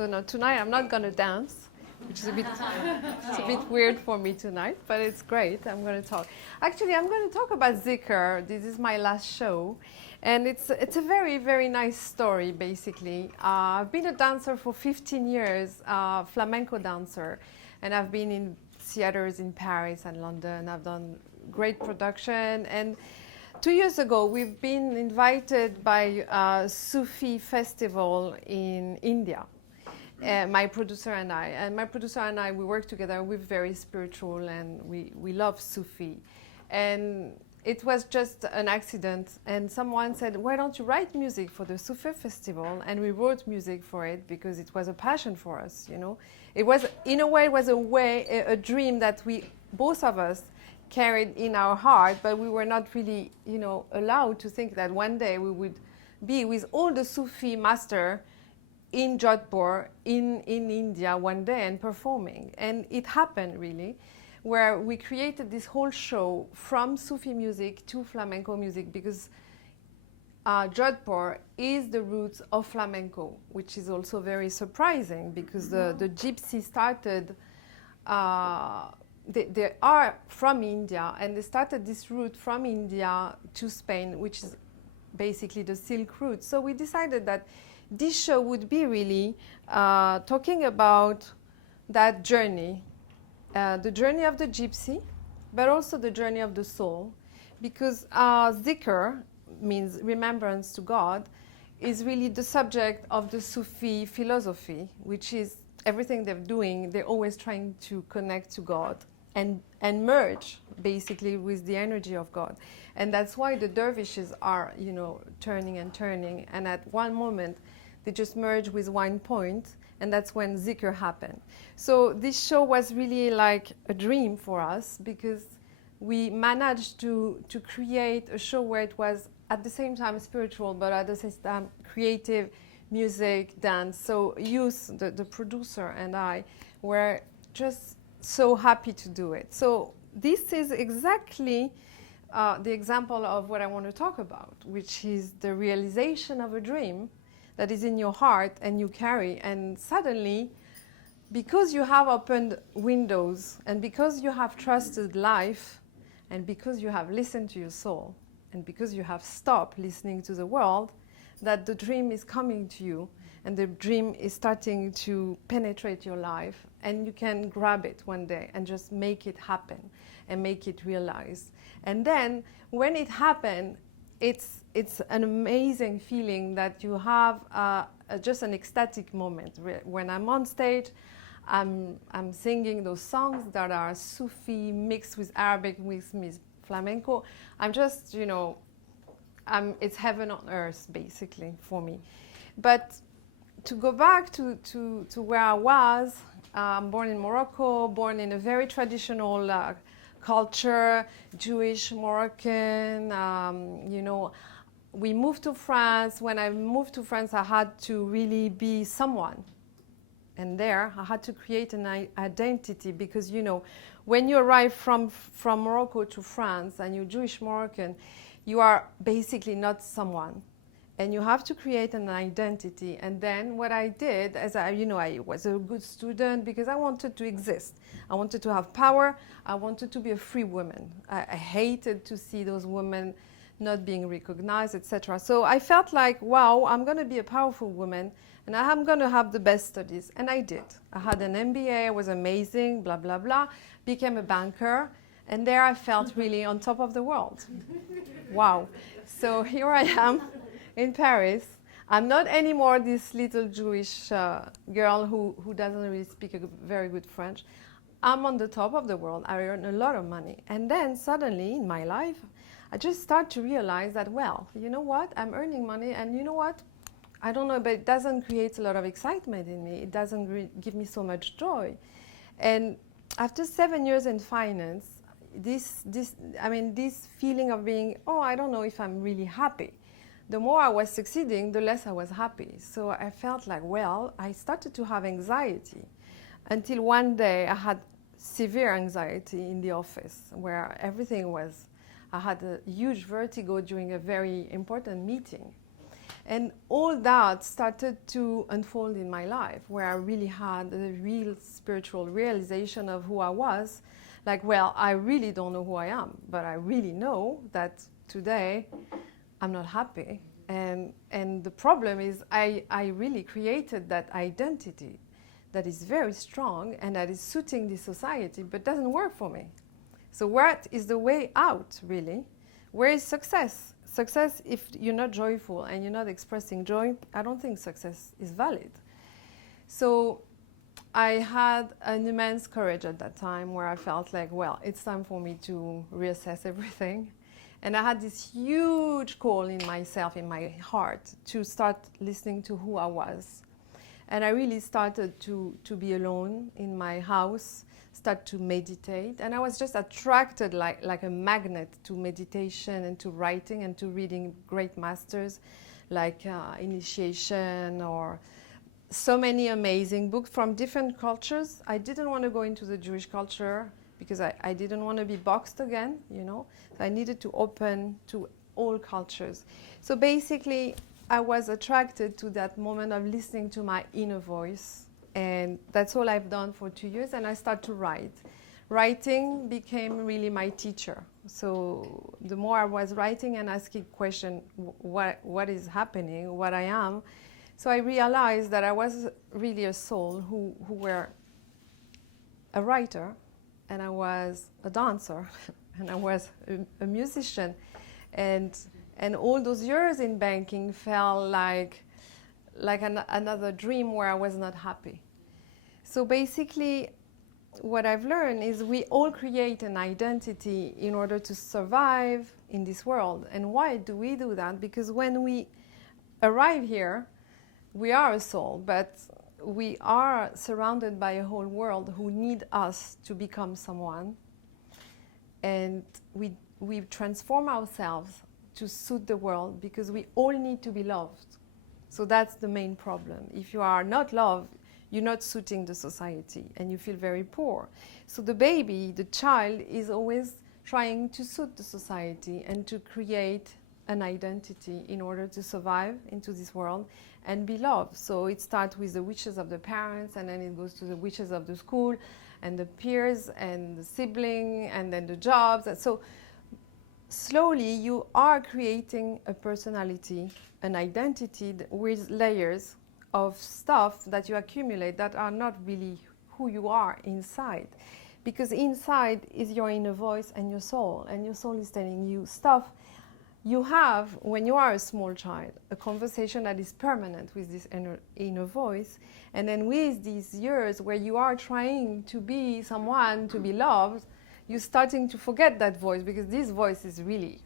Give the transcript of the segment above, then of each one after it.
So no, tonight I'm not going to dance, which is it's a bit weird for me tonight, but it's great. I'm going to talk. Actually, I'm going to talk about Zikr. This is my last show. And it's a very, very nice story, basically. I've been a dancer for 15 years, flamenco dancer. And I've been in theaters in Paris and London. I've done great production. And 2 years ago, we've been invited by a Sufi festival in India. My producer and I, we work together. We're very spiritual and we love Sufi. And it was just an accident. And someone said, why don't you write music for the Sufi festival? And we wrote music for it because it was a passion for us, you know. It was, in a way, a dream that we, both of us, carried in our heart, but we were not really, you know, allowed to think that one day we would be with all the Sufi master in Jodhpur, in India one day and performing. And it happened really, where we created this whole show from Sufi music to flamenco music because Jodhpur is the roots of flamenco, which is also very surprising because the gypsy started, they are from India and they started this route from India to Spain, which is basically the Silk Route. So we decided that this show would be really talking about that journey, the journey of the gypsy, but also the journey of the soul, because Zikr means remembrance to God, is really the subject of the Sufi philosophy, which is everything they're doing, they're always trying to connect to God and merge basically with the energy of God. And that's why the dervishes are, you know, turning and turning, and at one moment they just merge with one point, and that's when Zikr happened. So this show was really like a dream for us because we managed to create a show where it was at the same time spiritual, but at the same time creative, music, dance. So Yus, the producer, and I were just so happy to do it. So this is exactly the example of what I want to talk about, which is the realization of a dream that is in your heart and you carry, and suddenly, because you have opened windows and because you have trusted life and because you have listened to your soul and because you have stopped listening to the world, that the dream is coming to you and the dream is starting to penetrate your life, and you can grab it one day and just make it happen and make it realize. And then when it happened, it's an amazing feeling that you have just an ecstatic moment. When I'm on stage, I'm singing those songs that are Sufi mixed with Arabic, with flamenco. I'm just, you know, it's heaven on earth basically for me. But to go back to where I was, I'm born in Morocco, born in a very traditional culture, Jewish, Moroccan, you know. We moved to France. When I moved to France, I had to really be someone. And there, I had to create an identity because, you know, when you arrive from Morocco to France and you're Jewish Moroccan, you are basically not someone. And you have to create an identity. And then what I did, I was a good student because I wanted to exist. I wanted to have power. I wanted to be a free woman. I hated to see those women not being recognized, etc. So I felt like, wow, I'm going to be a powerful woman and I'm going to have the best studies. And I did. I had an MBA, it was amazing, blah, blah, blah. Became a banker. And there I felt really on top of the world. Wow. So here I am in Paris. I'm not anymore this little Jewish girl who doesn't really speak a very good French. I'm on the top of the world. I earn a lot of money. And then suddenly in my life, I just start to realize that, well, you know what? I'm earning money, and you know what? I don't know, but it doesn't create a lot of excitement in me. It doesn't give me so much joy. And after 7 years in finance, this feeling of being, oh, I don't know if I'm really happy. The more I was succeeding, the less I was happy. So I felt like, well, I started to have anxiety until one day I had severe anxiety in the office where everything was, I had a huge vertigo during a very important meeting. And all that started to unfold in my life, where I really had a real spiritual realization of who I was. Like, well, I really don't know who I am, but I really know that today I'm not happy. And the problem is I really created that identity that is very strong and that is suiting the society, but doesn't work for me. So what is the way out, really? Where is success? Success, if you're not joyful and you're not expressing joy, I don't think success is valid. So I had an immense courage at that time where I felt like, well, it's time for me to reassess everything. And I had this huge call in myself, in my heart, to start listening to who I was. And I really started to be alone in my house, start to meditate. And I was just attracted like a magnet to meditation and to writing and to reading great masters like Initiation or so many amazing books from different cultures. I didn't want to go into the Jewish culture because I didn't want to be boxed again, you know. So I needed to open to all cultures. So basically, I was attracted to that moment of listening to my inner voice. And that's all I've done for 2 years. And I started to write. Writing became really my teacher. So the more I was writing and asking questions, what is happening, what I am. So I realized that I was really a soul who were a writer, and I was a dancer, and I was a musician. And all those years in banking felt like another dream where I was not happy. So basically, what I've learned is we all create an identity in order to survive in this world. And why do we do that? Because when we arrive here, we are a soul, but we are surrounded by a whole world who need us to become someone. And we transform ourselves to suit the world because we all need to be loved. So that's the main problem. If you are not loved, you're not suiting the society and you feel very poor. So the baby, the child, is always trying to suit the society and to create an identity in order to survive into this world and be loved. So it starts with the wishes of the parents, and then it goes to the wishes of the school and the peers and the sibling and then the jobs. And so slowly you are creating a personality, an identity with layers of stuff that you accumulate that are not really who you are inside. Because inside is your inner voice and your soul is telling you stuff you have when you are a small child, a conversation that is permanent with this inner voice. And then with these years where you are trying to be someone, to be loved, you're starting to forget that voice because this voice is really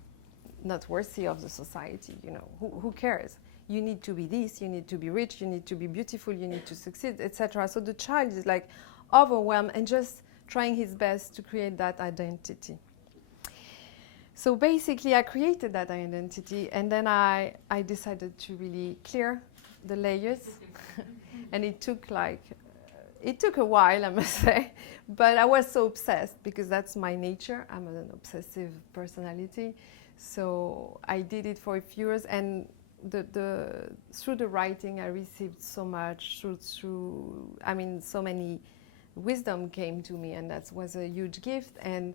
not worthy of the society, you know. Who cares? You need to be this, you need to be rich, you need to be beautiful, you need to succeed, etc. So the child is like overwhelmed and just trying his best to create that identity. So basically I created that identity, and then I decided to really clear the layers. And it took a while, I must say, but I was so obsessed because that's my nature. I'm an obsessive personality. So I did it for a few years, and through the writing I received so much, so many wisdom came to me, and that was a huge gift. And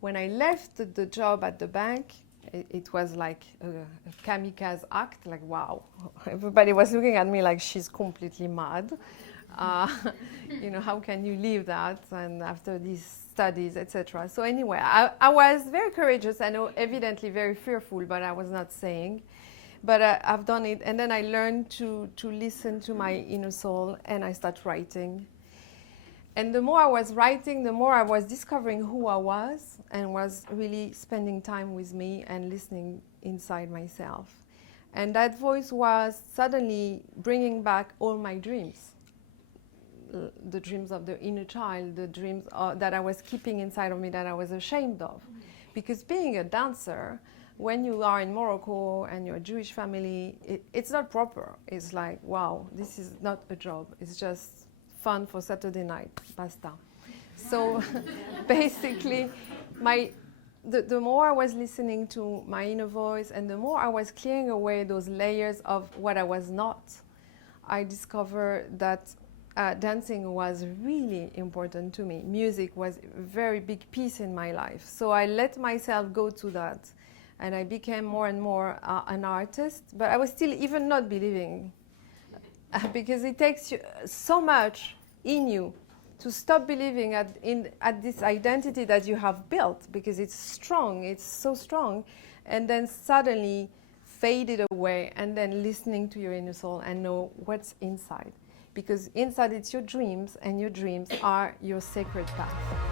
when I left the job at the bank, it was like a kamikaze act, like, wow. Everybody was looking at me like she's completely mad. You know, how can you leave that? And after these studies, etc. So anyway, I was very courageous and evidently very fearful, but I was not saying. But I've done it, and then I learned to listen to my inner soul, and I started writing. And the more I was writing, the more I was discovering who I was, and was really spending time with me and listening inside myself. And that voice was suddenly bringing back all my dreams. The dreams of the inner child, the dreams that I was keeping inside of me that I was ashamed of. Because being a dancer, when you are in Morocco and you're a Jewish family, it's not proper. It's like, wow, this is not a job. It's just fun for Saturday night, basta. So basically, the more I was listening to my inner voice and the more I was clearing away those layers of what I was not, I discovered that dancing was really important to me. Music was a very big piece in my life. So I let myself go to that. And I became more and more an artist. But I was still even not believing. Because it takes you so much in you to stop believing at this identity that you have built, because it's strong, it's so strong, and then suddenly fade it away, and then listening to your inner soul and know what's inside. Because inside it's your dreams, and your dreams are your sacred path.